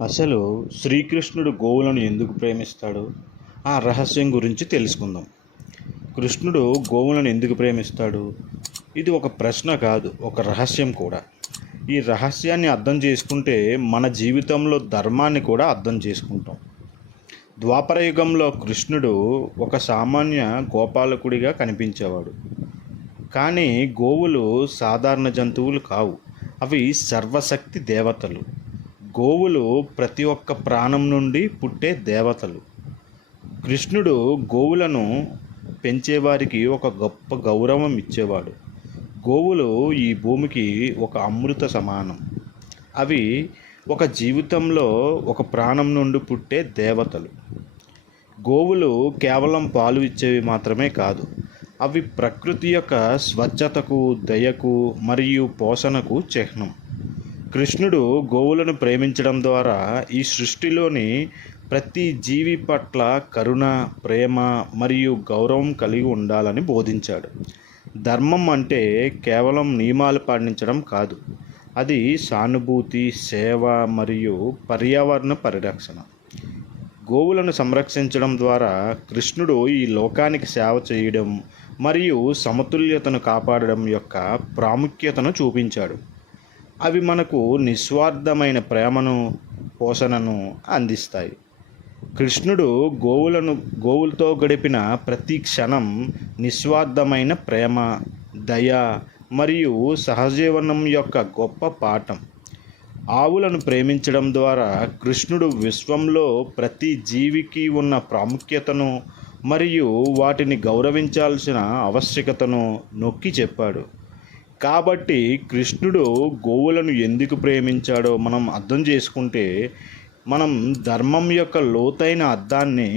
అసలు శ్రీకృష్ణుడు గోవులను ఎందుకు ప్రేమిస్తాడు? ఆ రహస్యం గురించి తెలుసుకుందాం. కృష్ణుడు గోవులను ఎందుకు ప్రేమిస్తాడు? ఇది ఒక ప్రశ్న కాదు, ఒక రహస్యం కూడా. ఈ రహస్యాన్ని అర్థం చేసుకుంటే మన జీవితంలో ధర్మాన్ని కూడా అర్థం చేసుకుంటాం. ద్వాపరయుగంలో కృష్ణుడు ఒక సామాన్య గోపాలకుడిగా కనిపించేవాడు. కానీ గోవులు సాధారణ జంతువులు కావు. అవి సర్వశక్తి దేవతలు. గోవులు ప్రతి ఒక్క ప్రాణం నుండి పుట్టే దేవతలు. కృష్ణుడు గోవులను పెంచేవారికి ఒక గొప్ప గౌరవం ఇచ్చేవాడు. గోవులు ఈ భూమికి ఒక అమృత సమానం. అవి ఒక జీవితంలో ఒక ప్రాణం నుండి పుట్టే దేవతలు. గోవులు కేవలం పాలు ఇచ్చేవి మాత్రమే కాదు, అవి ప్రకృతి యొక్క స్వచ్ఛతకు, దయకు మరియు పోషణకు చిహ్నం. కృష్ణుడు గోవులను ప్రేమించడం ద్వారా ఈ సృష్టిలోని ప్రతి జీవి పట్ల కరుణ, ప్రేమ మరియు గౌరవం కలిగి ఉండాలని బోధించాడు. ధర్మం అంటే కేవలం నియమాలు పాటించడం కాదు, అది సానుభూతి, సేవ మరియు పర్యావరణ పరిరక్షణ. గోవులను సంరక్షించడం ద్వారా కృష్ణుడు ఈ లోకానికి సేవ చేయడం మరియు సమతుల్యతను కాపాడడం యొక్క ప్రాముఖ్యతను చూపించాడు. అవి మనకు నిస్వార్థమైన ప్రేమను, పోషణను అందిస్తాయి. కృష్ణుడు గోవులతో గడిపిన ప్రతి క్షణం నిస్వార్థమైన ప్రేమ, దయ మరియు సహజీవనం యొక్క గొప్ప పాఠం. ఆవులను ప్రేమించడం ద్వారా కృష్ణుడు విశ్వంలో ప్రతి జీవికి ఉన్న ప్రాముఖ్యతను మరియు వాటిని గౌరవించాల్సిన ఆవశ్యకతను నొక్కి చెప్పాడు. కాబట్టి కృష్ణుడు గోవులను ఎందుకు ప్రేమించాడో మనం అర్థం చేసుకుంటే మనం ధర్మం యొక్క లోతైన అర్థాన్ని